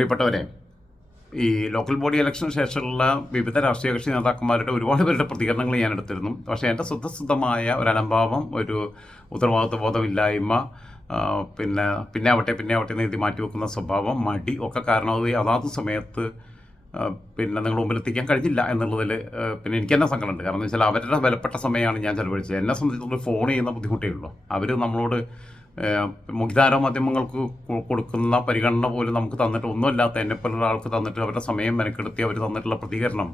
പ്രിയപ്പെട്ടവരെ ഈ local body ഇലക്ഷന് ശേഷമുള്ള വിവിധ രാഷ്ട്രീയ കക്ഷി നേതാക്കന്മാരുടെ ഒരുപാട് പേരുടെ പ്രതികരണങ്ങൾ ഞാൻ എടുത്തിരുന്നു. പക്ഷേ എന്റെ സ്വതസിദ്ധമായ ഒരു അലംഭാവം ഒരു ഉത്തരവാദിത്വ ബോധമില്ലായ്മ പിന്നെ പിന്നെ ആവട്ടെ പിന്നെ ആവട്ടെ എന്ന് എഴുതി മാറ്റിവെക്കുന്ന സ്വഭാവം മടി ഒക്കെ കാരണം അത് അതാത് സമയത്ത് പിന്നെ നിങ്ങൾ മുമ്പിലെത്തിക്കാൻ കഴിഞ്ഞില്ല എന്നുള്ളതിൽ പിന്നെ എനിക്ക് തന്നെ സങ്കടമുണ്ട്. കാരണം എന്ന് വെച്ചാൽ അവരുടെ വിലപ്പെട്ട സമയമാണ് ഞാൻ ചെലവഴിച്ചത്. എന്നെ സംബന്ധിച്ചിടത്തോളം ഫോൺ ചെയ്യുന്ന ബുദ്ധിമുട്ടേ ഉള്ളൂ. അവർ നമ്മളോട് മുഖ്യധാര മാധ്യമങ്ങൾക്ക് കൊടുക്കുന്ന പരിഗണന പോലും നമുക്ക് തന്നിട്ട് ഒന്നുമില്ലാത്ത എന്നെ പോലുള്ള ഒരാൾക്ക് തന്നിട്ട് അവരുടെ സമയം മെനക്കെടുത്തി അവർ തന്നിട്ടുള്ള പ്രതികരണം.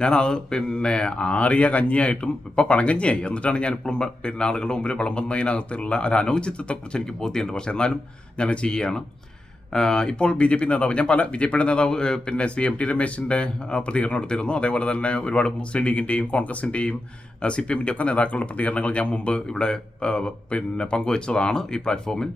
ഞാനത് പിന്നെ ആറിയ കഞ്ഞിയായിട്ടും ഇപ്പോൾ പഴങ്കഞ്ഞിയായി. എന്നിട്ടാണ് ഞാൻ ഇപ്പോഴും പിന്നെ ആളുകളുടെ മുമ്പിൽ വിളമ്പുന്നതിനകത്തുള്ള ഒരു അനൗചിത്വത്തെക്കുറിച്ച് എനിക്ക് ബോധ്യമുണ്ട്. പക്ഷേ എന്നാലും ഞാൻ ചെയ്യുകയാണ്. ഇപ്പോൾ ബി ജെ പി നേതാവ് ഞാൻ പല ബി ജെ പിയുടെ നേതാവ് പിന്നെ സി എം ടി രമേശിന്റെ പ്രതികരണം എടുത്തിരുന്നു. അതേപോലെ തന്നെ ഒരുപാട് മുസ്ലിം ലീഗിന്റെയും കോൺഗ്രസിന്റെയും സി പി എമ്മിന്റെ ഒക്കെ നേതാക്കളുടെ പ്രതികരണങ്ങൾ ഞാൻ മുമ്പ് ഇവിടെ പിന്നെ പങ്കുവച്ചതാണ് ഈ പ്ലാറ്റ്ഫോമിൽ.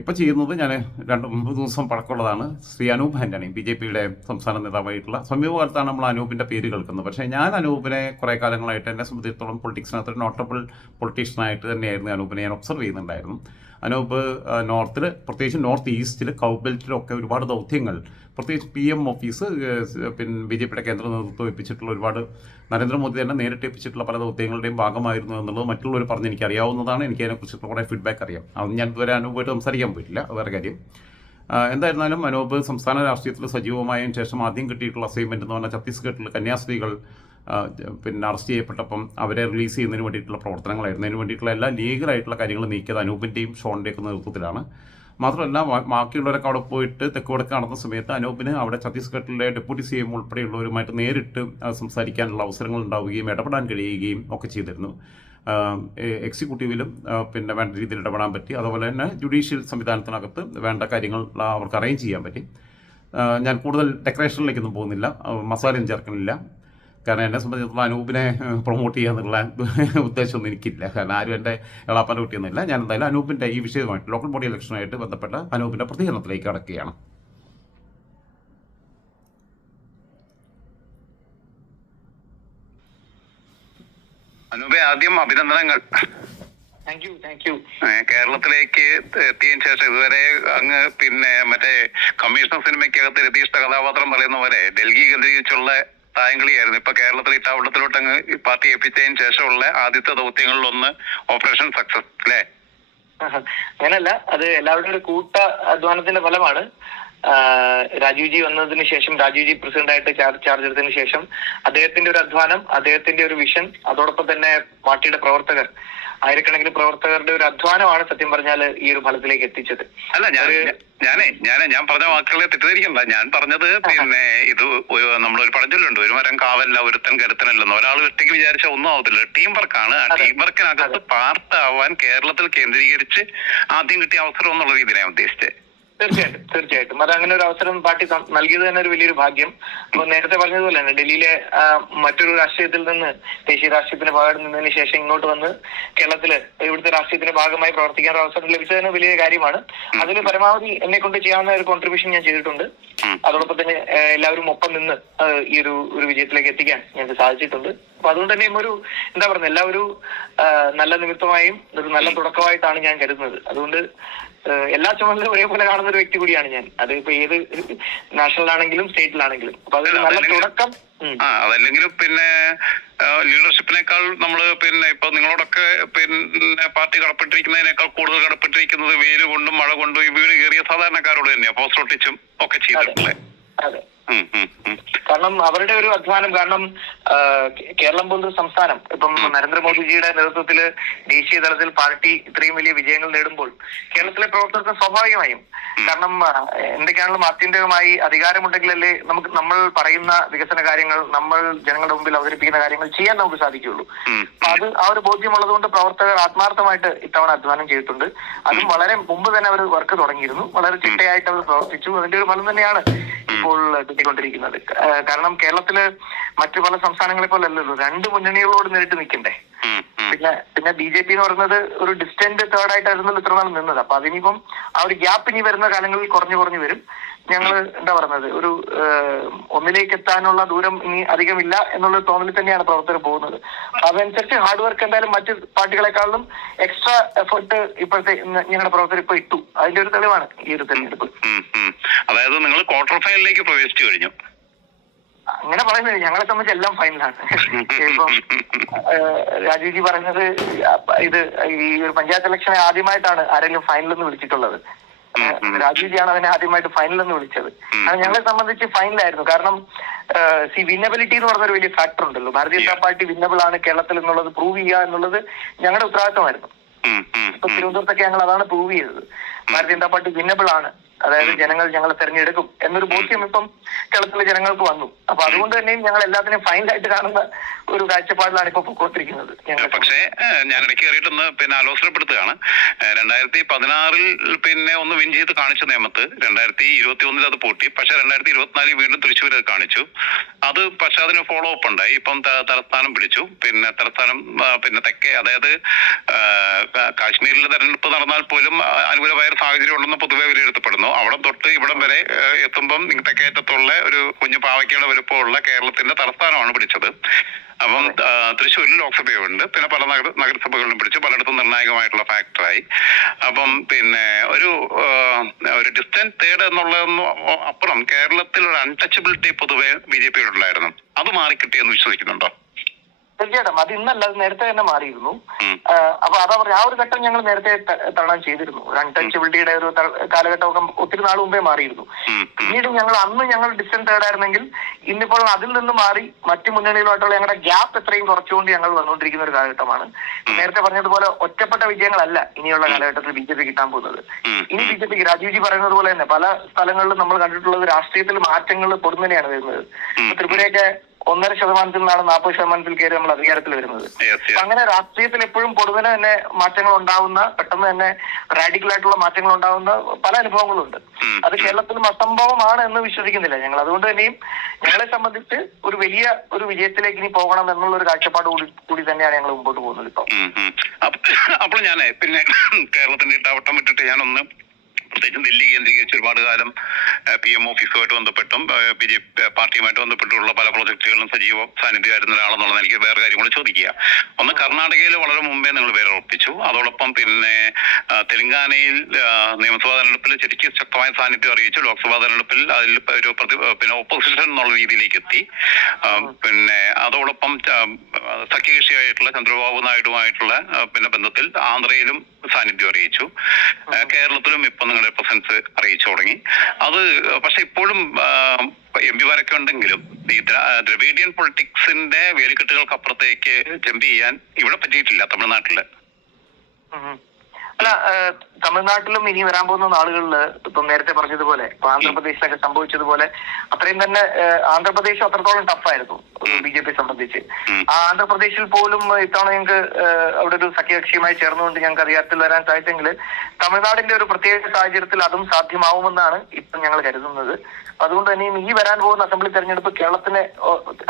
ഇപ്പോൾ ചെയ്യുന്നത് ഞാൻ രണ്ട് മൂന്ന് ദിവസം പഴക്കമുള്ളതാണ്. ശ്രീ അനൂപ് ആന്റണി ബി ജെ പിയുടെ സംസ്ഥാന നേതാവായിട്ടുള്ള. സമീപകാലത്താണ് നമ്മൾ അനൂപിന്റെ പേര് കേൾക്കുന്നത്. പക്ഷേ ഞാൻ അനൂപിനെ കുറേ കാലങ്ങളായിട്ട് എന്നെ സംബന്ധിച്ചിടത്തോളം പൊളിറ്റിക്സിനകത്ത് നോട്ടബിൾ പൊളിറ്റീഷ്യനായിട്ട് തന്നെയായിരുന്നു അനൂപിനെ ഞാൻ ഒബ്സർവ് ചെയ്യുന്നുണ്ടായിരുന്നു. അനൂപ് നോർത്തിൽ പ്രത്യേകിച്ച് നോർത്ത് ഈസ്റ്റിൽ കൗബെൽറ്റിലൊക്കെ ഒരുപാട് ദൗത്യങ്ങൾ. പ്രത്യേകിച്ച് പി എം ഓഫീസ് പിന്നെ ബി ജെ പിയുടെ കേന്ദ്ര നേതൃത്വം ഏൽപ്പിച്ചിട്ടുള്ള ഒരുപാട് നരേന്ദ്രമോദി തന്നെ നേരിട്ട് ഏൽപ്പിച്ചിട്ടുള്ള പല ദൗത്യങ്ങളുടെയും ഭാഗമായിരുന്നു എന്നുള്ളത് മറ്റുള്ളവർ പറഞ്ഞ് എനിക്ക് അറിയാവുന്നതാണ് എനിക്ക് അതിനെക്കുറിച്ച് കുറേ ഫീഡ്ബാക്ക് അറിയാം. അത് ഞാൻ ഇതുവരെ അനുഭവമായിട്ട് സംസാരിക്കാൻ അത് വേറെ കാര്യം എന്തായിരുന്നാലും അനൂപ് സംസ്ഥാന രാഷ്ട്രീയത്തിൽ സജീവമായതിനു ശേഷം ആദ്യം കിട്ടിയിട്ടുള്ള അസൈൻമെന്റ് എന്ന് പറഞ്ഞാൽ ഛത്തീസ്ഗഡിൽ കന്യാസ്ത്രീകൾ പിന്നെ അറസ്റ്റ് ചെയ്യപ്പെട്ടപ്പം അവരെ റിലീസ് ചെയ്യുന്നതിന് വേണ്ടിയിട്ടുള്ള പ്രവർത്തനങ്ങളായിരുന്നു അതിന് വേണ്ടിയിട്ടുള്ള എല്ലാ ലീഗലായിട്ടുള്ള കാര്യങ്ങൾ നീക്കിയത് അനൂപിന്റെയും ഷോണിന്റെയൊക്കെ നേതൃത്വത്തിലാണ്. മാത്രമല്ല ബാക്കിയുള്ളവരൊക്കെ അവിടെ പോയിട്ട് തെക്ക് വടക്ക് നടന്ന സമയത്ത് അനൂപിന് അവിടെ ഛത്തീസ്ഗഡിലെ ഡെപ്യൂട്ടി സി എം ഉൾപ്പെടെയുള്ളവരുമായിട്ട് നേരിട്ട് സംസാരിക്കാനുള്ള അവസരങ്ങൾ ഉണ്ടാവുകയും ഇടപെടാൻ കഴിയുകയും ഒക്കെ ചെയ്തിരുന്നു. എക്സിക്യൂട്ടീവിലും പിന്നെ വേണ്ട രീതിയിൽ ഇടപെടാൻ പറ്റി. അതുപോലെ തന്നെ ജുഡീഷ്യൽ സംവിധാനത്തിനകത്ത് വേണ്ട കാര്യങ്ങൾ അവർക്ക് അറേഞ്ച് ചെയ്യാൻ പറ്റി. ഞാൻ കൂടുതൽ ഡെക്കറേഷനിലേക്കൊന്നും പോകുന്നില്ല. മസാലയും ചേർക്കണില്ല കാരണം എന്നെ സംബന്ധിച്ചിടത്തോളം അനൂപിനെ പ്രൊമോട്ട് ചെയ്യാന്നുള്ള ഉദ്ദേശമൊന്നും എനിക്കില്ല. കാരണം ആരും എന്റെ എളാപ്പാന്റെ കുട്ടിയൊന്നുമില്ല. ഞാൻ എന്തായാലും അനൂപിന്റെ ഈ വിഷയവുമായിട്ട് ലോക്കൽ ബോഡി ഇലക്ഷനുമായിട്ട് ബന്ധപ്പെട്ട അനൂപിന്റെ പ്രതികരണത്തിലേക്ക് കടക്കുകയാണ്. അനൂപെ ആദ്യം അഭിനന്ദനങ്ങൾ. കേരളത്തിലേക്ക് എത്തിയതിനു ശേഷം ഇതുവരെ അങ്ങ് പിന്നെ മറ്റേ കമ്മീഷണർ സിനിമയ്ക്കകത്ത് രതീഷ് കഥാപാത്രം പറയുന്ന പോലെ ഡൽഹി കേന്ദ്രീകരിച്ചുള്ള തായങ്കളിയായിരുന്നു. ഇപ്പൊ കേരളത്തിൽ ഇട്ടാവട്ടത്തിലോട്ട് അങ്ങ് ഈ പാർട്ടി ഏൽപ്പിച്ചതിന് ശേഷമുള്ള ആദ്യത്തെ ദൗത്യങ്ങളിലൊന്ന് ഓപ്പറേഷൻ സക്സസ് അല്ലേ? അങ്ങനല്ല. അത് എല്ലാവരുടെയും ഒരു കൂട്ട അധ്വാനത്തിന്റെ ഫലമാണ്. ആഹ് രാജീവ് ജി വന്നതിന് ശേഷം രാജുജി ജി പ്രസിഡന്റ് ആയിട്ട് ചാർജ് ചാർജ് എടുത്തതിന് ശേഷം അദ്ദേഹത്തിന്റെ ഒരു അധ്വാനം അദ്ദേഹത്തിന്റെ ഒരു വിഷൻ അതോടൊപ്പം തന്നെ പാർട്ടിയുടെ പ്രവർത്തകർ ആയിരക്കണക്കിന് പ്രവർത്തകരുടെ ഒരു അധ്വാനമാണ് സത്യം പറഞ്ഞാൽ ഈ ഒരു ഫലത്തിലേക്ക് എത്തിച്ചത്. അല്ല ഞാൻ ഞാൻ ഞാനേ ഞാനേ ഞാൻ പറഞ്ഞ വാക്കുകളെ തെറ്റിദ്ധരിക്കണ്ട. ഞാൻ പറഞ്ഞത് പിന്നെ ഇത് നമ്മളൊരു പഴഞ്ചൊല്ലുണ്ട്. ഒരു മരം കാവല്ല ഒരുത്തൻ കരുത്തനല്ലെന്ന്. ഒരാൾ ഒറ്റയ്ക്ക് വിചാരിച്ച ഒന്നും ആവത്തില്ല. ടീം വർക്കാണ് ആ ടീം വർക്കിനകത്ത് പാർട്ട് ആവാൻ കേരളത്തിൽ കേന്ദ്രീകരിച്ച് ആദ്യം കിട്ടിയ അവസരം എന്നുള്ള രീതിയിലാണ് ഉദ്ദേശിച്ചത്. തീർച്ചയായിട്ടും തീർച്ചയായിട്ടും. അത് അങ്ങനെ ഒരു അവസരം പാർട്ടി നൽകിയത് തന്നെ ഒരു വലിയൊരു ഭാഗ്യം. അപ്പൊ നേരത്തെ പറഞ്ഞതുപോലെ തന്നെ ഡൽഹിയിലെ മറ്റൊരു രാഷ്ട്രീയത്തിൽ നിന്ന് ദേശീയ രാഷ്ട്രീയത്തിന്റെ ഭാഗത്ത് നിന്നതിന് ശേഷം ഇങ്ങോട്ട് വന്ന് കേരളത്തിൽ ഇവിടുത്തെ രാഷ്ട്രീയത്തിന്റെ ഭാഗമായി പ്രവർത്തിക്കാൻ ഒരു അവസരം ലഭിച്ചതിന് തന്നെ വലിയ കാര്യമാണ്. അതിൽ പരമാവധി എന്നെ കൊണ്ട് ചെയ്യാവുന്ന ഒരു കോൺട്രിബ്യൂഷൻ ഞാൻ ചെയ്തിട്ടുണ്ട്. അതോടൊപ്പം തന്നെ എല്ലാവരും ഒപ്പം നിന്ന് ഈ ഒരു ഒരു വിജയത്തിലേക്ക് എത്തിക്കാൻ ഞങ്ങൾക്ക് സാധിച്ചിട്ടുണ്ട്. അപ്പൊ അതുകൊണ്ട് തന്നെ ഒരു എന്താ പറയുക എല്ലാവരും ഒരു നല്ല നിമിത്തമായും ഒരു നല്ല തുടക്കമായിട്ടാണ് ഞാൻ കരുതുന്നത്. അതുകൊണ്ട് എല്ലാ ചുമതലയും ഒരേപോലെ കാണുന്ന ഒരു വ്യക്തി കൂടിയാണ് ഞാൻ. അത് ഇപ്പൊ ഏത് നാഷണലാണെങ്കിലും സ്റ്റേറ്റിലാണെങ്കിലും. അപ്പൊ അതൊരു നല്ല തുടക്കം. ആ അതല്ലെങ്കിലും പിന്നെ ലീഡർഷിപ്പിനേക്കാൾ നമ്മൾ പിന്നെ ഇപ്പൊ നിങ്ങളോടൊക്കെ പിന്നെ പാർട്ടി കടപ്പെട്ടിരിക്കുന്നതിനേക്കാൾ കൂടുതൽ കടപ്പെട്ടിരിക്കുന്നത് വെയിൽ കൊണ്ടും മഴ കൊണ്ടും ഈ വീട് കയറിയ സാധാരണക്കാരോട് തന്നെയാ പോസ്റ്റ് ഒട്ടിച്ചും ഒക്കെ ചെയ്തിട്ടുള്ളത് അതെ. കാരണം അവരുടെ ഒരു അധ്വാനം കാരണം കേരളം പോലൊരു സംസ്ഥാനം. ഇപ്പം നരേന്ദ്രമോദിജിയുടെ നേതൃത്വത്തിൽ ദേശീയ തലത്തിൽ പാർട്ടി ഇത്രയും വലിയ വിജയങ്ങൾ നേടുമ്പോൾ കേരളത്തിലെ പ്രവർത്തകർക്ക് സ്വാഭാവികമായും കാരണം എന്തൊക്കെയാണെങ്കിലും ആത്യന്തികമായി അധികാരമുണ്ടെങ്കിലല്ലേ നമുക്ക് നമ്മൾ പറയുന്ന വികസന കാര്യങ്ങൾ നമ്മൾ ജനങ്ങളുടെ മുമ്പിൽ അവതരിപ്പിക്കുന്ന കാര്യങ്ങൾ ചെയ്യാൻ നമുക്ക് സാധിക്കുകയുള്ളൂ. അപ്പൊ അത് ആ ഒരു ബോധ്യമുള്ളത് കൊണ്ട് പ്രവർത്തകർ ആത്മാർത്ഥമായിട്ട് ഇത്തവണ അധ്വാനം ചെയ്തിട്ടുണ്ട്. അതും വളരെ മുമ്പ് തന്നെ അവർ വർക്ക് തുടങ്ങിയിരുന്നു. വളരെ ചിട്ടയായിട്ട് അവർ പ്രവർത്തിച്ചു. അതിന്റെ ഒരു ഫലം തന്നെയാണ് ഇപ്പോൾ കിട്ടിക്കൊണ്ടിരിക്കുന്നത് കാരണം കേരളത്തിൽ മറ്റു പല സംസ്ഥാനങ്ങളെ പോലെ അല്ലല്ലോ. രണ്ട് മുന്നണികളോട് നേരിട്ട് നിൽക്കണ്ടേ. പിന്നെ പിന്നെ ബി ജെ പി എന്ന് പറയുന്നത് ഒരു ഡിസ്റ്റന്റ് തേർഡ് ആയിട്ടായിരുന്നല്ലോ ഇത്ര നാൾ നിന്നത്. അപ്പൊ അതിനിപ്പം ആ ഒരു ഗ്യാപ്പ് ഇനി വരുന്ന കാലങ്ങളിൽ കുറഞ്ഞു കുറഞ്ഞു വരും. ഞങ്ങൾ എന്താ പറയുന്നത് ഒരു ഒന്നിലേക്ക് എത്താനുള്ള ദൂരം ഇനി അധികമില്ല എന്നുള്ള തോന്നലിൽ തന്നെയാണ് പ്രവർത്തകർ പോകുന്നത്. അതനുസരിച്ച് ഹാർഡ് വർക്ക് എന്തായാലും മറ്റ് പാർട്ടികളെക്കാളും എക്സ്ട്രാ എഫേർട്ട് ഇപ്പോഴത്തെ ഞങ്ങളുടെ പ്രവർത്തകർ ഇപ്പൊ ഇട്ടു. അതിന്റെ ഒരു തെളിവാണ് ഈ ഒരു തെരഞ്ഞെടുപ്പ്. അതായത് നിങ്ങൾ ക്വാർട്ടർ ഫൈനലിലേക്ക് പ്രവേശിച്ചു കഴിഞ്ഞു. അങ്ങനെ പറയുന്നത് ഞങ്ങളെ സംബന്ധിച്ച് എല്ലാം ഫൈനലാണ് ഇപ്പം രാജീവ്ജി പറഞ്ഞത് ഇത് ഈ ഒരു പഞ്ചായത്ത് ഇലക്ഷനെ ആദ്യമായിട്ടാണ് ആരെങ്കിലും ഫൈനൽ എന്ന് വിളിച്ചിട്ടുള്ളത്. രാജീവ്ജിയാണ് അതിനെ ആദ്യമായിട്ട് ഫൈനൽ എന്ന് വിളിച്ചത് അത് ഞങ്ങളെ സംബന്ധിച്ച് ഫൈനലായിരുന്നു. കാരണം സി വിന്നബിലിറ്റി എന്ന് പറഞ്ഞൊരു വലിയ ഫാക്ടർ ഉണ്ടല്ലോ. ഭാരതീയ ജനതാ പാർട്ടി വിന്നബിൾ ആണ് കേരളത്തിൽ എന്നുള്ളത് പ്രൂവ് ചെയ്യുക എന്നുള്ളത് ഞങ്ങളുടെ ഉത്തരവാദിത്തമായിരുന്നു. ഇപ്പൊ തിരുവനന്തപുരത്തൊക്കെ ഞങ്ങൾ അതാണ് പ്രൂവ് ചെയ്തത്. ഭാരതീയ ജനതാ പാർട്ടി വിന്നബിൾ ആണ് അതായത് ജനങ്ങൾ ഞങ്ങളെ തെരഞ്ഞെടുക്കും എന്നൊരു ബോധ്യം ഇപ്പം കേരളത്തിലെ ജനങ്ങൾക്ക് വന്നു. അപ്പൊ അതുകൊണ്ട് തന്നെയും ഞങ്ങൾ എല്ലാത്തിനെയും ഫൈനലായിട്ട് കാണുന്ന ഒരു കാഴ്ചപ്പാടിലാണ് ഇപ്പൊ പൊക്കോത്തിരിക്കുന്നത് പക്ഷേ ഞാൻ ഇടയ്ക്ക് കയറിയിട്ടൊന്ന് പിന്നെ ആലോചനപ്പെടുത്തുകയാണ്. രണ്ടായിരത്തി പതിനാറിൽ പിന്നെ ഒന്ന് വിൻ ചെയ്ത് കാണിച്ച നിയമത്ത് രണ്ടായിരത്തി ഇരുപത്തി ഒന്നിൽ അത് പൊട്ടി. പക്ഷെ രണ്ടായിരത്തി ഇരുപത്തിനാലിൽ വീണ്ടും തൃശ്ശൂർ അത് കാണിച്ചു. അത് പക്ഷെ അതിന് ഫോളോ അപ്പ് ഉണ്ടായി. ഇപ്പം തലസ്ഥാനം പിടിച്ചു പിന്നെ തലസ്ഥാനം പിന്നെ തെക്കേ അതായത് കാശ്മീരിലെ കാശ്മീരിൽ തെരഞ്ഞെടുപ്പ് നടന്നാൽ പോലും അനുകൂലമായ സാഹചര്യം ഉണ്ടെന്ന് പൊതുവെ വിലയിരുത്തപ്പെടുന്നു. അവിടെ തൊട്ട് ഇവിടം വരെ എത്തുമ്പം തെക്കേറ്റത്തുള്ള ഒരു കുഞ്ഞു പാവയ്ക്കയുടെ വലുപ്പമുള്ള കേരളത്തിന്റെ തലസ്ഥാനമാണ് പിടിച്ചത്. അപ്പം തൃശ്ശൂരിൽ ലോക്സഭയുണ്ട്. പിന്നെ പല നഗര നഗരസഭകളിലും പിടിച്ചു. പലയിടത്തും നിർണായകമായിട്ടുള്ള ഫാക്ടറായി. അപ്പം പിന്നെ ഒരു ഒരു ഡിസ്റ്റൻസ് തേർഡ് എന്നുള്ളതെന്ന് അപ്പുറം കേരളത്തിൽ ഒരു അൺടച്ചബിലിറ്റി പൊതുവെ ബി ജെ പിയിലുണ്ടായിരുന്നു അത് മാറിക്കിട്ടിയെന്ന് വിശ്വസിക്കുന്നുണ്ടോ? തീർച്ചയായിട്ടും. അത് ഇന്നല്ല അത് നേരത്തെ തന്നെ മാറിയിരുന്നു. അപ്പൊ അതാ പറഞ്ഞ ആ ഒരു ഘട്ടം ഞങ്ങൾ നേരത്തെ തരണം ചെയ്തിരുന്നു. അൺടച്ചബിലിറ്റിയുടെ ഒരു കാലഘട്ടമൊക്കെ ഒത്തിരി നാൾ മുമ്പേ മാറിയിരുന്നു. പിന്നീട് ഞങ്ങൾ അന്ന് ഞങ്ങൾ ഡിസ്റ്റൻസ് തേടായിരുന്നെങ്കിൽ ഇന്നിപ്പോൾ അതിൽ നിന്ന് മാറി മറ്റു മുന്നണികളുമായിട്ടുള്ള ഞങ്ങളുടെ ഗ്യാപ്പ് എത്രയും കുറച്ചുകൊണ്ട് ഞങ്ങൾ വന്നുകൊണ്ടിരിക്കുന്ന ഒരു കാലഘട്ടമാണ്. നേരത്തെ പറഞ്ഞതുപോലെ ഒറ്റപ്പെട്ട വിജയങ്ങളല്ല ഇനിയുള്ള കാലഘട്ടത്തിൽ ബി ജെ പി കിട്ടാൻ പോകുന്നത്. ഇനി ബി ജെ പിക്ക് രാജീവ്ജി പറയുന്നത് പോലെ തന്നെ പല സ്ഥലങ്ങളിലും നമ്മൾ കണ്ടിട്ടുള്ളത് രാഷ്ട്രീയത്തിൽ മാറ്റങ്ങൾ പൊടുന്നനെയാണ് വരുന്നത്. ത്രിപുരയൊക്കെ ഒന്നര ശതമാനത്തിൽ നിന്നാണ് നാൽപ്പത് ശതമാനത്തിൽ കയറി നമ്മൾ അധികാരത്തിൽ വരുന്നത്. അങ്ങനെ രാഷ്ട്രീയത്തിൽ എപ്പോഴും പൊതുവിനെ തന്നെ മാറ്റങ്ങൾ ഉണ്ടാവുന്ന പെട്ടെന്ന് തന്നെ റാഡിക്കൽ ആയിട്ടുള്ള മാറ്റങ്ങൾ ഉണ്ടാവുന്ന പല അനുഭവങ്ങളുണ്ട്. ഉണ്ട് അത് കേരളത്തിലും അസംഭവമാണ് എന്ന് വിശ്വസിക്കുന്നില്ല ഞങ്ങൾ. അതുകൊണ്ട് തന്നെയും ഞങ്ങളെ സംബന്ധിച്ച് ഒരു വലിയ ഒരു വിജയത്തിലേക്ക് ഇനി പോകണം എന്നുള്ള ഒരു കാഴ്ചപ്പാട് കൂടി കൂടി തന്നെയാണ് ഞങ്ങൾ മുമ്പോട്ട് പോകുന്നത് ഇപ്പം. ഉം, ഉം. അപ്പോൾ ഞാനേ പിന്നെ കേരളത്തിന്റെ ഇട്ടാവട്ടം വിട്ടിട്ട് ഞാനൊന്ന് പ്രത്യേകിച്ചും ദില്ലി കേന്ദ്രീകരിച്ച് ഒരുപാട് കാലം പി എം ഓഫീസുമായിട്ട് ബന്ധപ്പെട്ടും ബി ജെ പി പാർട്ടിയുമായിട്ട് ബന്ധപ്പെട്ടുള്ള പല പ്രോജക്റ്റുകളിലും സജീവ സാന്നിധ്യമായിരുന്ന ഒരാളെന്നുള്ളത് എനിക്ക് വേറെ കാര്യം കൂടെ ചോദിക്കുക. ഒന്ന് കർണാടകയിൽ വളരെ മുമ്പേ നിങ്ങൾ പേര് ഉറപ്പിച്ചു. അതോടൊപ്പം പിന്നെ തെലങ്കാനയിൽ നിയമസഭാ തെരഞ്ഞെടുപ്പിൽ ശരിക്കും ശക്തമായ സാന്നിധ്യം അറിയിച്ചു. ലോക്സഭാ തെരഞ്ഞെടുപ്പിൽ അതിൽ ഒരു പ്രതി പിന്നെ ഓപ്പോസിഷൻ എന്നുള്ള രീതിയിലേക്ക് എത്തി. പിന്നെ അതോടൊപ്പം സഖ്യകക്ഷിയായിട്ടുള്ള ചന്ദ്രബാബു നായിഡുമായിട്ടുള്ള പിന്നെ ബന്ധത്തിൽ ആന്ധ്രയിലും സാന്നിധ്യം അറിയിച്ചു. കേരളത്തിലും ഇപ്പൊ നിങ്ങളുടെ പ്രസൻസ് അറിയിച്ചു തുടങ്ങി അത് പക്ഷെ ഇപ്പോഴും എം പിമാരൊക്കെ ഉണ്ടെങ്കിലും ഈ ദ്രവീഡിയൻ പൊളിറ്റിക്സിന്റെ വേലിക്കെട്ടുകൾക്ക് അപ്പുറത്തേക്ക് ജമ്പ് ചെയ്യാൻ ഇവിടെ പറ്റിയിട്ടില്ല തമിഴ്നാട്ടിൽ. അല്ല തമിഴ്നാട്ടിലും ഇനി വരാൻ പോകുന്ന നാളുകളിൽ ഇപ്പം നേരത്തെ പറഞ്ഞതുപോലെ ഇപ്പൊ ആന്ധ്രാപ്രദേശിലൊക്കെ സംഭവിച്ചതുപോലെ അത്രയും തന്നെ ആന്ധ്രാപ്രദേശ് അത്രത്തോളം ടഫായിരുന്നു ബി ജെ പി സംബന്ധിച്ച് ആ ആന്ധ്രാപ്രദേശിൽ പോലും ഇത്തവണ ഞങ്ങൾക്ക് അവിടെ ഒരു സഖ്യകക്ഷിയുമായി ചേർന്നുകൊണ്ട് ഞങ്ങൾക്ക് അറിയാത്തിൽ വരാൻ സാധിച്ചെങ്കിൽ തമിഴ്നാടിന്റെ ഒരു പ്രത്യേക സാഹചര്യത്തിൽ അതും സാധ്യമാവുമെന്നാണ് ഇപ്പം ഞങ്ങൾ കരുതുന്നത്. അതുകൊണ്ട് തന്നെയും ഈ വരാൻ പോകുന്ന അസംബ്ലി തെരഞ്ഞെടുപ്പ് കേരളത്തിന്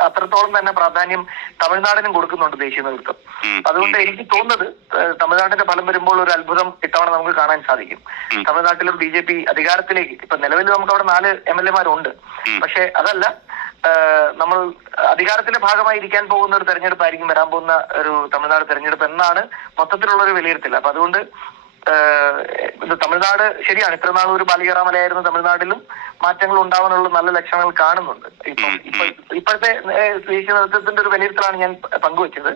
അത്രത്തോളം തന്നെ പ്രാധാന്യം തമിഴ്നാടിനും കൊടുക്കുന്നുണ്ട് ദേശീയ നേതൃത്വം. അതുകൊണ്ട് എനിക്ക് തോന്നുന്നത് തമിഴ്നാടിന്റെ ഫലം വരുമ്പോൾ ഒരു അത്ഭുതം ഇത്തവണ നമുക്ക് കാണാൻ സാധിക്കും. തമിഴ്നാട്ടിലും ബി ജെ പി അധികാരത്തിലേക്ക് ഇപ്പൊ നിലവിൽ നമുക്ക് അവിടെ നാല് എം എൽ എമാരുണ്ട് പക്ഷെ അതല്ല നമ്മൾ അധികാരത്തിന്റെ ഭാഗമായി ഇരിക്കാൻ പോകുന്ന ഒരു തെരഞ്ഞെടുപ്പായിരിക്കും വരാൻ പോകുന്ന ഒരു തമിഴ്നാട് തെരഞ്ഞെടുപ്പ് എന്നാണ് മൊത്തത്തിലുള്ള ഒരു വിലയിരുത്തൽ. അപ്പൊ അതുകൊണ്ട് തമിഴ്നാട് ശരിയാണ്. ഇത്ര നാൾ ഒരു ബാലികറാമലയായിരുന്നു തമിഴ്നാട്ടിലും മാറ്റങ്ങൾ ഉണ്ടാവാനുള്ള നല്ല ലക്ഷണങ്ങൾ കാണുന്നുണ്ട്. ഇപ്പം ഇപ്പൊ ഇപ്പോഴത്തെ ദേശീയ നേതൃത്വത്തിന്റെ ഒരു വിലയിരുത്തലാണ് ഞാൻ പങ്കുവച്ചത്.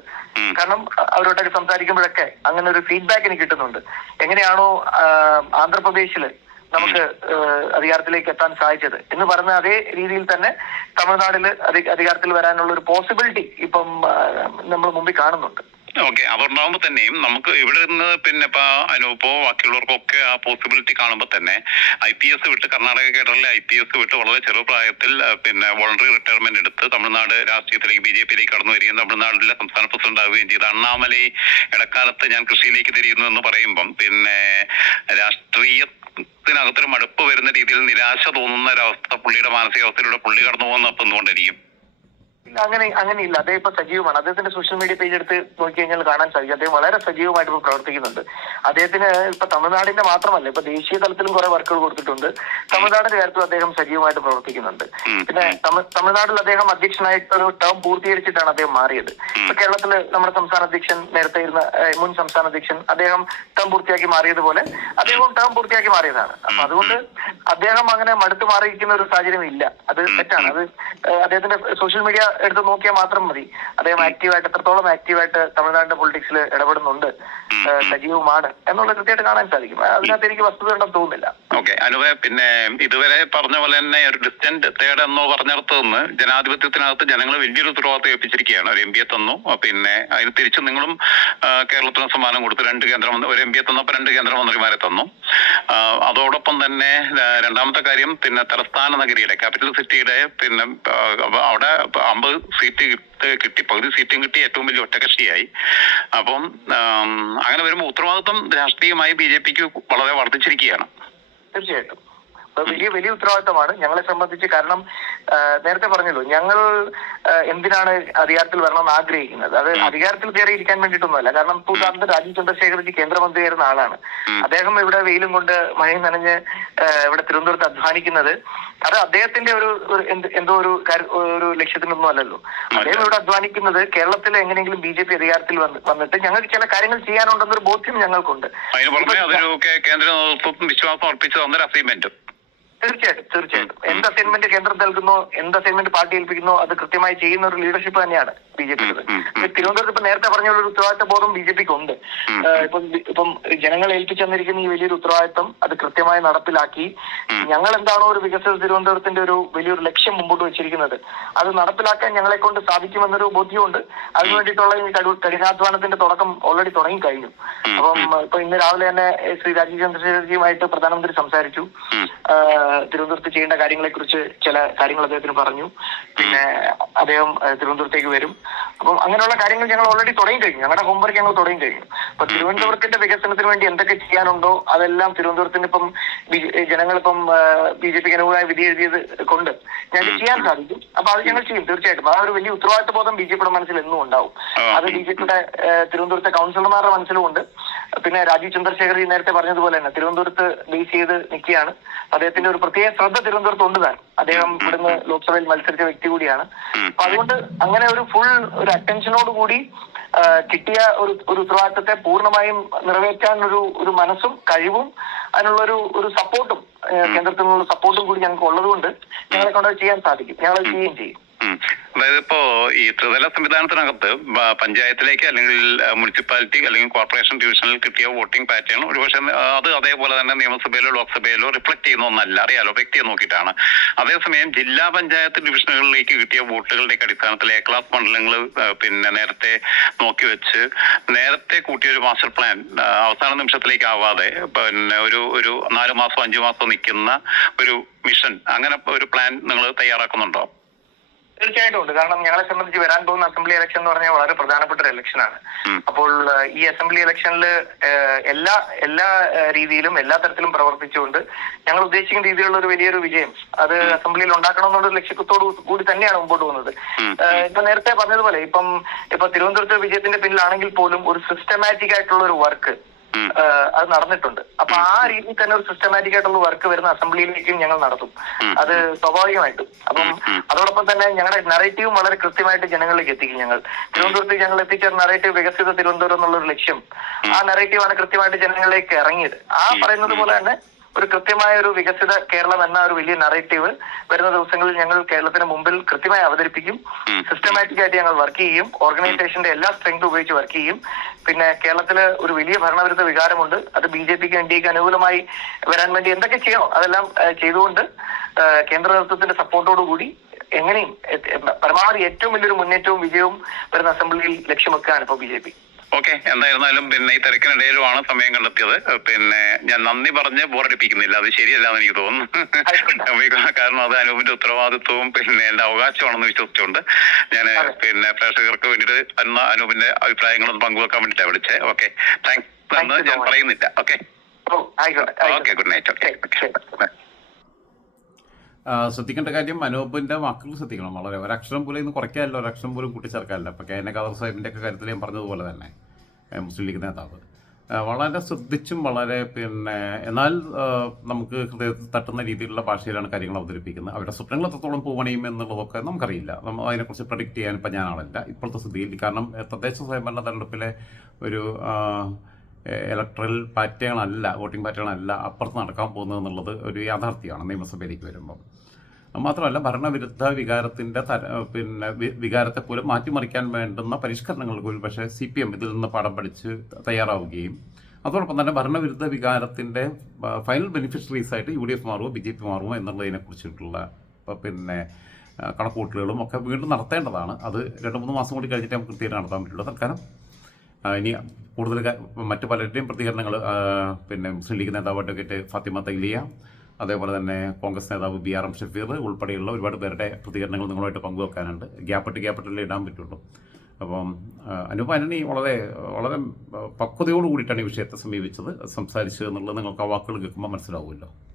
കാരണം അവരോട്ടൊക്കെ സംസാരിക്കുമ്പോഴൊക്കെ അങ്ങനെ ഒരു ഫീഡ്ബാക്ക് എനിക്ക് കിട്ടുന്നുണ്ട്. എങ്ങനെയാണോ ആന്ധ്രാപ്രദേശിൽ നമുക്ക് അധികാരത്തിലേക്ക് എത്താൻ സാധിച്ചത് എന്ന് പറഞ്ഞ അതേ രീതിയിൽ തന്നെ തമിഴ്നാട്ടിൽ അധി- അധികാരത്തിൽ വരാനുള്ള ഒരു പോസിബിലിറ്റി ഇപ്പം നമ്മൾ മുമ്പിൽ കാണുന്നുണ്ട്. ഓക്കെ അതുണ്ടാവുമ്പോ തന്നെയും നമുക്ക് ഇവിടെ നിന്ന് പിന്നെ ഇപ്പൊ അനുഭവപ്പോ ബാക്കിയുള്ളവർക്കൊക്കെ ആ പോസിബിലിറ്റി കാണുമ്പോൾ തന്നെ ഐ പി എസ് വിട്ട് കർണാടക കേരളത്തിലെ ഐ പി എസ് വിട്ട് വളരെ ചെറുപ്രായത്തിൽ പ്രായത്തിൽ പിന്നെ വോളണ്ടറി റിട്ടയർമെന്റ് എടുത്ത് തമിഴ്നാട് രാഷ്ട്രീയത്തിലേക്ക് ബി ജെ പിയിലേക്ക് കടന്നു വരികയും തമിഴ്നാട്ടിലെ സംസ്ഥാന പ്രസിഡന്റ് ആവുകയും ചെയ്ത്. അണ്ണാമലൈ ഇടക്കാലത്ത് ഞാൻ കൃഷിയിലേക്ക് തിരിയുന്നു എന്ന് പറയുമ്പം പിന്നെ രാഷ്ട്രീയ ത്തിനകത്തൊരു മടുപ്പ് വരുന്ന രീതിയിൽ നിരാശ തോന്നുന്ന ഒരവസ്ഥ പുള്ളിയുടെ മാനസികാവസ്ഥയിലൂടെ പുള്ളി കടന്നു പോകുന്ന അപ്പം എന്തുകൊണ്ടായിരിക്കും? ഇല്ല അങ്ങനെ അങ്ങനെ ഇല്ല അദ്ദേഹം ഇപ്പൊ സജീവമാണ്. അദ്ദേഹത്തിന്റെ സോഷ്യൽ മീഡിയ പേജ് എടുത്ത് നോക്കി കഴിഞ്ഞാൽ കാണാൻ സാധിക്കും. അദ്ദേഹം വളരെ സജീവമായിട്ട് ഇപ്പൊ പ്രവർത്തിക്കുന്നുണ്ട്. അദ്ദേഹത്തിന് ഇപ്പൊ തമിഴ്നാടിന്റെ മാത്രമല്ല ഇപ്പൊ ദേശീയ തലത്തിലും കുറെ വർക്കുകൾ കൊടുത്തിട്ടുണ്ട്. തമിഴ്നാടിന്റെ കാര്യത്തിൽ അദ്ദേഹം സജീവമായിട്ട് പ്രവർത്തിക്കുന്നുണ്ട്. പിന്നെ തമി- തമിഴ്നാട്ടിൽ അദ്ദേഹം അധ്യക്ഷനായിട്ട് ഒരു ടേം പൂർത്തീകരിച്ചിട്ടാണ് അദ്ദേഹം മാറിയത്. ഇപ്പൊ കേരളത്തിൽ നമ്മുടെ സംസ്ഥാന അധ്യക്ഷൻ നേരത്തെ ഇരുന്ന മുൻ സംസ്ഥാന അധ്യക്ഷൻ അദ്ദേഹം ടേം പൂർത്തിയാക്കി മാറിയതുപോലെ അദ്ദേഹം ടേം പൂർത്തിയാക്കി മാറിയതാണ്. അപ്പൊ അതുകൊണ്ട് അദ്ദേഹം അങ്ങനെ മടുത്തു മാറിയിരിക്കുന്ന ഒരു സാഹചര്യം ഇല്ല. അത് തെറ്റാണ്. അത് അദ്ദേഹത്തിന്റെ സോഷ്യൽ മീഡിയ എടുത്ത് നോക്കിയാൽ മാത്രം മതി. അദ്ദേഹം ആക്റ്റീവായിട്ട് എത്രത്തോളം ആക്റ്റീവായിട്ട് തമിഴ്നാടിന്റെ പൊളിറ്റിക്സിൽ ഇടപെടുന്നുണ്ട് സജീവമാണ് എന്നുള്ളത് കൃത്യമായിട്ട് കാണാൻ സാധിക്കും. അതിനകത്ത് എനിക്ക് വസ്തുത ഉണ്ടെന്ന് തോന്നുന്നില്ല. ഓക്കെ അനുവേ പിന്നെ ഇതുവരെ പറഞ്ഞ പോലെ തന്നെ ഒരു ഡിസ്റ്റന്റ് തേർഡ് എന്നോ പറഞ്ഞിടത്ത് നിന്ന് ജനാധിപത്യത്തിനകത്ത് ജനങ്ങൾ വലിയൊരു ഉത്തരവാദിത്വം ഏൽപ്പിച്ചിരിക്കുകയാണ്. ഒരു എം പിയെ തന്നു പിന്നെ അതിന് തിരിച്ച് നിങ്ങളും കേരളത്തിന് സമ്മാനം കൊടുത്തു രണ്ട് കേന്ദ്രമന്ത്രി ഒരു എം പിയെ തന്നപ്പോൾ രണ്ട് കേന്ദ്രമന്ത്രിമാരെ തന്നു. അതോടൊപ്പം തന്നെ രണ്ടാമത്തെ കാര്യം പിന്നെ തലസ്ഥാന നഗരിയുടെ ക്യാപിറ്റൽ സിറ്റിയുടെ പിന്നെ അവിടെ അമ്പത് സീറ്റ് കിട്ടി- കിട്ടി. പകുതി സീറ്റും കിട്ടി. ഏറ്റവും വലിയ ഒറ്റകക്ഷിയായി. അപ്പം അങ്ങനെ വരുമ്പോൾ ഉത്തരവാദിത്വം രാഷ്ട്രീയമായി ബി ജെ പിക്ക് വളരെ വർദ്ധിച്ചിരിക്കുകയാണ്. തീർച്ചയായിട്ടും. വലിയ വലിയ ഉത്തരവാദിത്തമാണ് ഞങ്ങളെ സംബന്ധിച്ച് കാരണം നേരത്തെ പറഞ്ഞല്ലോ ഞങ്ങൾ എന്തിനാണ് അധികാരത്തിൽ വരണമെന്ന് ആഗ്രഹിക്കുന്നത്? അത് അധികാരത്തിൽ കയറി ഇരിക്കാൻ വേണ്ടിയിട്ടൊന്നുമല്ല. കാരണം ഇപ്പോൾ ഉദാഹരണത്തിന് രാജീവ് ചന്ദ്രശേഖർജി കേന്ദ്രമന്ത്രിയായിരുന്ന ആളാണ്. അദ്ദേഹം ഇവിടെ വെയിലും കൊണ്ട് മഴയും നനഞ്ഞ് ഇവിടെ തിരുവനന്തപുരത്ത് അധ്വാനിക്കുന്നത്. അത് അദ്ദേഹത്തിന്റെ ഒരു എന്തോ ഒരു ഒരു ലക്ഷ്യത്തിനൊന്നും അല്ലല്ലോ. അദ്ദേഹം ഇവിടെ അധ്വാനിക്കുന്നത് കേരളത്തിൽ എങ്ങനെയെങ്കിലും ബി ജെ പി അധികാരത്തിൽ വന്ന് വന്നിട്ട് ഞങ്ങൾക്ക് ചില കാര്യങ്ങൾ ചെയ്യാനുണ്ടെന്നൊരു ബോധ്യം ഞങ്ങൾക്കുണ്ട്. കേന്ദ്ര നേതൃത്വം വിശ്വാസം അസൈൻമെന്റും തീർച്ചയായിട്ടും തീർച്ചയായിട്ടും. എന്ത് അസൈൻമെന്റ് കേന്ദ്രം നൽകുന്നോ എന്ത് അസൈൻമെന്റ് പാർട്ടി ഏൽപ്പിക്കുന്നോ അത് കൃത്യമായി ചെയ്യുന്ന ഒരു ലീഡർഷിപ്പ് തന്നെയാണ്. ബി ജെ ഉം. തിരുവനന്തപുരത്ത് ഇപ്പൊ നേരത്തെ പറഞ്ഞ ഒരു ഉത്തരവാദിത്ത ബോധം ബി ജെ പിക്ക് ഉണ്ട്. ഇപ്പം ഇപ്പം ജനങ്ങൾ ഏൽപ്പിച്ചു തന്നിരിക്കുന്ന ഈ വലിയൊരു ഉത്തരവാദിത്തം അത് കൃത്യമായി നടപ്പിലാക്കി. ഞങ്ങൾ എന്താണോ ഒരു വികസന തിരുവനന്തപുരത്തിന്റെ ഒരു വലിയൊരു ലക്ഷ്യം മുമ്പോട്ട് വെച്ചിരിക്കുന്നത്. അത് നടപ്പിലാക്കാൻ ഞങ്ങളെ കൊണ്ട് സാധിക്കുമെന്നൊരു ബോധ്യമുണ്ട് അതിനു വേണ്ടിയിട്ടുള്ള ഈ കഠിനാധ്വാനത്തിന്റെ തുടക്കം ഓൾറെഡി തുടങ്ങി കഴിഞ്ഞു അപ്പം ഇപ്പൊ ഇന്ന് രാവിലെ തന്നെ ശ്രീ രാജീവ് ചന്ദ്രശേഖർജിയുമായിട്ട് പ്രധാനമന്ത്രി സംസാരിച്ചു. തിരുവനന്തപുരത്ത് ചെയ്യേണ്ട കാര്യങ്ങളെ കുറിച്ച് ചില കാര്യങ്ങൾ അദ്ദേഹത്തിന് പറഞ്ഞു. പിന്നെ അദ്ദേഹം തിരുവനന്തപുരത്തേക്ക് വരും. അപ്പം അങ്ങനെയുള്ള കാര്യങ്ങൾ ഞങ്ങൾ ഓൾറെഡി തുടങ്ങി കഴിഞ്ഞു. ഞങ്ങളുടെ ഹോംവർക്ക് ഞങ്ങൾ തുടങ്ങി കഴിഞ്ഞു. അപ്പൊ തിരുവനന്തപുരത്തിന്റെ വികസനത്തിന് വേണ്ടി എന്തൊക്കെ ചെയ്യാനുണ്ടോ അതെല്ലാം തിരുവനന്തപുരത്തിന് ഇപ്പം ജനങ്ങളിപ്പം ബി ജെ പിക്ക് അനുകൂലമായ വിധി എഴുതിയത് കൊണ്ട് ഞങ്ങൾക്ക് ചെയ്യാൻ സാധിക്കും. അപ്പൊ അത് ഞങ്ങൾ ചെയ്യും തീർച്ചയായിട്ടും. ആ ഒരു വലിയ ഉത്തരവാദിത്ത ബോധം ബി ജെ പിയുടെ മനസ്സിൽ എന്നും ഉണ്ടാവും. അത് ബി ജെ പിയുടെ തിരുവനന്തപുരത്തെ കൗൺസിലർമാരുടെ മനസ്സിലും ഉണ്ട്. പിന്നെ രാജീവ് ചന്ദ്രശേഖർ ഈ നേരത്തെ പറഞ്ഞതുപോലെ തന്നെ തിരുവനന്തപുരത്ത് ബേസ് ചെയ്ത് നിൽക്കുകയാണ്. അദ്ദേഹത്തിന്റെ ഒരു പ്രത്യേക ശ്രദ്ധ തിരുവനന്തപുരത്ത് ഉണ്ട് താൻ. അദ്ദേഹം ഇവിടുന്ന് ലോക്സഭയിൽ മത്സരിച്ച വ്യക്തി കൂടിയാണ്. അപ്പൊ അതുകൊണ്ട് അങ്ങനെ ഒരു ഫുൾ ഒരു അറ്റൻഷനോട് കൂടി കിട്ടിയ ഒരു ഒരു ഉത്തരവാദിത്തത്തെ പൂർണമായും നിറവേറ്റാനൊരു ഒരു മനസ്സും കഴിവും അതിനുള്ള ഒരു ഒരു സപ്പോർട്ടും കേന്ദ്രത്തിൽ നിന്നുള്ള സപ്പോർട്ടും കൂടി ഞങ്ങൾക്ക് ഉള്ളതുകൊണ്ട് ഞങ്ങളെ കൊണ്ട് ചെയ്യാൻ സാധിക്കും. ഞങ്ങൾ ചെയ്യുകയും ചെയ്യും. അതായത് ഇപ്പോ ഈ ത്രിതല സംവിധാനത്തിനകത്ത് പഞ്ചായത്തിലേക്ക് അല്ലെങ്കിൽ മുനിസിപ്പാലിറ്റി അല്ലെങ്കിൽ കോർപ്പറേഷൻ ഡിവിഷനിൽ കിട്ടിയ വോട്ടിംഗ് പാറ്റേൺ ഒരുപക്ഷെ അത് അതേപോലെ തന്നെ നിയമസഭയിലോ ലോക്സഭയിലോ റിഫ്ലക്ട് ചെയ്യുന്ന ഒന്നല്ല. അറിയാലോ വ്യക്തിയെ നോക്കിയിട്ടാണ്. അതേസമയം ജില്ലാ പഞ്ചായത്ത് ഡിവിഷനുകളിലേക്ക് കിട്ടിയ വോട്ടുകളുടെ അടിസ്ഥാനത്തിൽ എ ക്ലാസ് മണ്ഡലങ്ങൾ പിന്നെ നേരത്തെ നോക്കി വെച്ച് നേരത്തെ കൂട്ടിയ ഒരു മാസ്റ്റർ പ്ലാൻ അവസാന നിമിഷത്തിലേക്ക് ആവാതെ പിന്നെ ഒരു ഒരു നാല് മാസം അഞ്ചു മാസം നിൽക്കുന്ന ഒരു മിഷൻ അങ്ങനെ ഒരു പ്ലാൻ നിങ്ങൾ തയ്യാറാക്കുന്നുണ്ടോ? തീർച്ചയായിട്ടും ഉണ്ട്. കാരണം ഞങ്ങളെ സംബന്ധിച്ച് വരാൻ പോകുന്ന അസംബ്ലി ഇലക്ഷൻ എന്ന് പറഞ്ഞാൽ വളരെ പ്രധാനപ്പെട്ട ഒരു ഇലക്ഷനാണ്. അപ്പോൾ ഈ അസംബ്ലി ഇലക്ഷനിൽ എല്ലാ എല്ലാ രീതിയിലും എല്ലാ തരത്തിലും പ്രവർത്തിച്ചുകൊണ്ട് ഞങ്ങൾ ഉദ്ദേശിക്കുന്ന രീതിയിലുള്ള ഒരു വലിയൊരു വിജയം അത് അസംബ്ലിയിൽ ഉണ്ടാക്കണം എന്നുള്ള ലക്ഷ്യത്തോടു കൂടി തന്നെയാണ് മുമ്പോട്ട് പോകുന്നത്. ഇപ്പൊ നേരത്തെ പറഞ്ഞതുപോലെ ഇപ്പം ഇപ്പൊ തിരുവനന്തപുരത്തെ വിജയത്തിന്റെ പിന്നിലാണെങ്കിൽ പോലും ഒരു സിസ്റ്റമാറ്റിക് ആയിട്ടുള്ള ഒരു വർക്ക് അത് നടന്നിട്ടുണ്ട്. അപ്പൊ ആ രീതിയിൽ തന്നെ ഒരു സിസ്റ്റമാറ്റിക് ആയിട്ടുള്ള വർക്ക് വരുന്ന അസംബ്ലിയിലേക്കും ഞങ്ങൾ നടത്തും. അത് സ്വാഭാവികമായിട്ടും. അപ്പം അതോടൊപ്പം തന്നെ ഞങ്ങളുടെ നറേറ്റീവും വളരെ കൃത്യമായിട്ട് ജനങ്ങളിലേക്ക് എത്തിക്കും ഞങ്ങൾ. തിരുവനന്തപുരത്ത് ഞങ്ങൾ എത്തിച്ച നറേറ്റീവ് വികസിത തിരുവനന്തപുരം എന്നുള്ള ഒരു ലക്ഷ്യം ആ നറേറ്റീവാണ് കൃത്യമായിട്ട് ജനങ്ങളിലേക്ക് ഇറങ്ങിയത്. ആ പറയുന്നത് പോലെ തന്നെ ഒരു കൃത്യമായ ഒരു വികസിത കേരളം എന്ന ഒരു വലിയ നറേറ്റീവ് വരുന്ന ദിവസങ്ങളിൽ ഞങ്ങൾ കേരളത്തിന് മുമ്പിൽ കൃത്യമായി അവതരിപ്പിക്കും. സിസ്റ്റമാറ്റിക് ആയിട്ട് ഞങ്ങൾ വർക്ക് ചെയ്യും. ഓർഗനൈസേഷന്റെ എല്ലാ സ്ട്രെങ്ത് ഉപയോഗിച്ച് വർക്ക് ചെയ്യും. പിന്നെ കേരളത്തിൽ ഒരു വലിയ ഭരണവിരുദ്ധ വികാരമുണ്ട്. അത് ബി ജെ പിക്ക് എൻ അനുകൂലമായി വരാൻ വേണ്ടി എന്തൊക്കെ ചെയ്യണോ അതെല്ലാം ചെയ്തുകൊണ്ട് കേന്ദ്ര നേതൃത്വത്തിന്റെ സപ്പോർട്ടോടു കൂടി എങ്ങനെയും പരമാവധി ഏറ്റവും വലിയൊരു മുന്നേറ്റവും വിജയവും വരുന്ന അസംബ്ലിയിൽ ലക്ഷ്യമൊക്കെയാണ് ഇപ്പോൾ ബി ജെ പി. ഓക്കെ എന്തായിരുന്നാലും പിന്നെ ഈ തിരക്കിനിടയിലുമാണ് സമയം കണ്ടെത്തിയത്. പിന്നെ ഞാൻ നന്ദി പറഞ്ഞ് ബോറടിപ്പിക്കുന്നില്ല. അത് ശരിയല്ല എന്ന് എനിക്ക് തോന്നുന്നു. കാരണം അത് അനൂപിന്റെ ഉത്തരവാദിത്വവും പിന്നെ എന്റെ അവകാശമാണെന്ന് വിശ്വസിച്ചുകൊണ്ട് ഞാൻ പിന്നെ പ്രേക്ഷകർക്ക് വേണ്ടിയിട്ട് അന്ന് അനൂപിന്റെ അഭിപ്രായങ്ങളും പങ്കുവെക്കാൻ വേണ്ടിയിട്ടാണ് വിളിച്ചത് ഓക്കെ. താങ്ക്സ് എന്ന് ഞാൻ പറയുന്നില്ല. Okay. Okay good night okay ശ്രദ്ധിക്കേണ്ട കാര്യം അനൂപിന്റെ വാക്കുകൾ ശ്രദ്ധിക്കണം. വളരെ ഒരക്ഷരം പോലും ഇന്ന് കുറയ്ക്കാനില്ല. ഒരക്ഷരം പോലും കൂട്ടിച്ചേർക്കാനില്ല. അപ്പൊ കെ എൻ കവർ സാഹിബിന്റെ ഒക്കെ കാര്യത്തിൽ ഞാൻ പറഞ്ഞതുപോലെ തന്നെ. മുസ്ലിം ലീഗ് നേതാവ്. വളരെ ശ്രദ്ധിച്ചും വളരെ പിന്നെ എന്നാൽ നമുക്ക് ഹൃദയത്തിൽ തട്ടുന്ന രീതിയിലുള്ള ഭാഷയിലാണ് കാര്യങ്ങൾ അവതരിപ്പിക്കുന്നത്. അവരുടെ സ്വപ്നങ്ങൾ എത്രത്തോളം പൂവണിയും എന്നുള്ളതൊക്കെ നമുക്കറിയില്ല. നമ്മൾ അതിനെക്കുറിച്ച് പ്രഡിക്ട് ചെയ്യാൻ ഇപ്പം ഞാൻ ആളല്ല ഇപ്പോഴത്തെ സ്ഥിതിയിൽ കാരണം തദ്ദേശ സ്വയംഭരണ തെരഞ്ഞെടുപ്പിലെ ഒരു ഇലക്ട്രൽ പാറ്റേണല്ല വോട്ടിംഗ് പാറ്റേണല്ല അപ്പുറത്ത് നടക്കാൻ പോകുന്നത് എന്നുള്ളത് ഒരു യാഥാർത്ഥ്യമാണ് നിയമസഭയിലേക്ക് വരുമ്പോൾ മാത്രമല്ല ഭരണവിരുദ്ധ വികാരത്തിന്റെ പിന്നെ വികാരത്തെ പോലും മാറ്റിമറിക്കാൻ വേണ്ടുന്ന പരിഷ്കരണങ്ങൾ ഒരു പക്ഷേ സി പി എം ഇതിൽ നിന്ന് പാഠം പഠിച്ച് തയ്യാറാവുകയും അതോടൊപ്പം തന്നെ ഭരണവിരുദ്ധ വികാരത്തിന്റെ ഫൈനൽ ബെനിഫിഷ്യറീസ് ആയിട്ട് യു ഡി എഫ് മാറുമോ ബി ജെ പി മാറുമോ എന്നുള്ളതിനെക്കുറിച്ചിട്ടുള്ള കുറിച്ചിട്ടുള്ള പിന്നെ കണക്കൂട്ടലുകളും ഒക്കെ വീണ്ടും നടത്തേണ്ടതാണ്. അത് രണ്ട് മൂന്ന് മാസം കൂടി കഴിഞ്ഞിട്ട് നമുക്ക് കൃത്യമായിട്ട് നടത്താൻ പറ്റുള്ളൂ. തൽക്കാലം ഇനി കൂടുതൽ മറ്റു പലരുടെയും പ്രതികരണങ്ങൾ പിന്നെ മുസ്ലിം ലീഗ് നേതാവ് അഡ്വക്കേറ്റ് ഫാത്തിമ തൈലിയ അതേപോലെ തന്നെ കോൺഗ്രസ് നേതാവ് ബി ആർ എം ഷഫീർ ഉൾപ്പെടെയുള്ള ഒരുപാട് പേരുടെ പ്രതികരണങ്ങൾ നിങ്ങളുമായിട്ട് പങ്കുവെക്കാനുണ്ട്. ഗ്യാപ്പിട്ട് ഗ്യാപ്പിട്ടല്ലേ ഇടാൻ പറ്റുള്ളൂ. അപ്പം അനുപാനണി അനൂപ് വളരെ വളരെ പക്വതയോട് കൂടിയിട്ടാണ് ഈ വിഷയത്തെ സമീപിച്ചത്. സംസാരിച്ചത് എന്നുള്ളത് നിങ്ങൾക്ക് ആ വാക്കുകൾ കേൾക്കുമ്പോൾ മനസ്സിലാവുമല്ലോ.